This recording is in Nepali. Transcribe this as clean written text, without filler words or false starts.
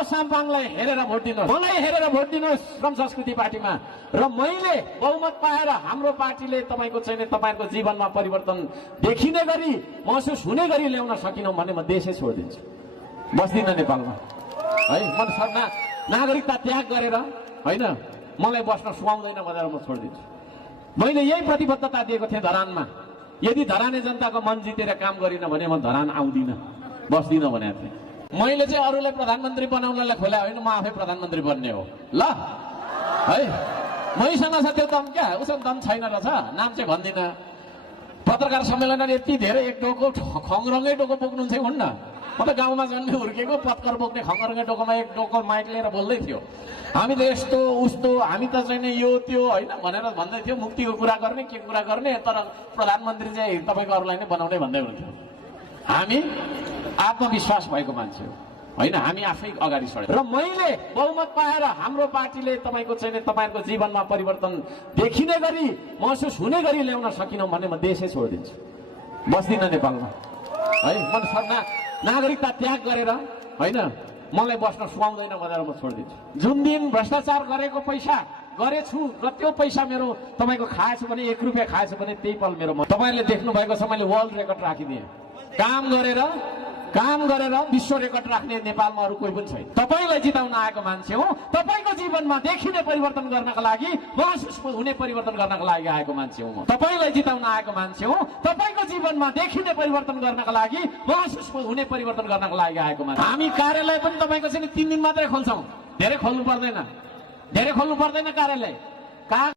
र साम्पाङलाई हेरेर भोट दिनुहोस्, मलाई हेरेर भोट दिनुहोस् श्रम संस्कृति पार्टीमा। र मैले बहुमत पाएर हाम्रो पार्टीले तपाईको चाहिँ तपाईहरुको जीवनमा परिवर्तन देखिने गरी महसुस हुने गरी ल्याउन सकिनौं भने म देशै छोड्दिन्छु, बस्दिन नेपालमा है। म नागरिकता त्याग गरेर हैन मलाई बस्न सुहाउँदैन भनेर म छोड्दिन्छु। मैले यही प्रतिबद्धता दिएको थिएँ धरानमा। यदि धराने जनताको मन जितेर काम गरिन भने म धरान आउँदिन, बस्दिन भनेको थिएँ। मैले चाहिँ अरूलाई प्रधानमन्त्री बनाउनलाई खोले होइन, म आफै प्रधानमन्त्री बन्ने हो ल है। मैसँग छ त्यो दम, क्या उसँग दम छैन रहेछ, नाम चाहिँ भन्दिन। पत्रकार सम्मेलन यति धेरै एक डोको खङरङ्गै डोको बोक्नुहुन्छ हुन्न। म त गाउँमा जन्मे हुर्केको, पत्कर बोक्ने खङरङ्गै डोकोमा एक डोको माइक लिएर बोल्दै थियो। हामी त यस्तो उस्तो, हामी त चाहिँ यो त्यो होइन भनेर भन्दै थियो। मुक्तिको कुरा गर्ने, के कुरा गर्ने, तर प्रधानमन्त्री चाहिँ तपाईँको अरूलाई नै बनाउँदै भन्दै हुन्थ्यो। हामी आत्मविश्वास भएको मान्छे हो होइन, हामी आफै अगाडि सरे। र मैले बहुमत पाएर हाम्रो पार्टीले तपाईको चाहिँ तपाईहरुको जीवनमा परिवर्तन देखिने गरी महसुस हुने गरी ल्याउन सकिनौं भने म देशै छोड्दिन्छु, बस्दिन नेपालमा है। म नागरिकता त्याग गरेर हैन मलाई बस्न सुहाउँदैन भनेर म छोड्दिन्छु। जुन दिन भ्रष्टाचार गरेको पैसा गरेछु र त्यो पैसा मेरो तपाईको खाएछु भने, 1 रुपैयाँ खाएछु भने त्यही पल मेरो तपाईहरुले देख्नु भएको छ मैले वर्ल्ड रेकर्ड राखिदिएँ। काम गरेर विश्व रेकर्ड राख्ने नेपालमा अरू कोही पनि छैन। तपाईलाई जिताउन आएको मान्छे हो, तपाईको जीवनमा देखिने परिवर्तन गर्नका लागि, महसुस हुने परिवर्तन गर्नका लागि आएको मान्छे हो म। तपाईलाई जिताउन आएको मान्छे हो, तपाईको जीवनमा देखिने परिवर्तन गर्नका लागि, महसुस हुने परिवर्तन गर्नका लागि आएको मान्छे। हामी कार्यालय पनि तपाईको चाहिँ 3 दिन मात्रै खोल्छौं, धेरै खोल्नु पर्दैन कार्यालय।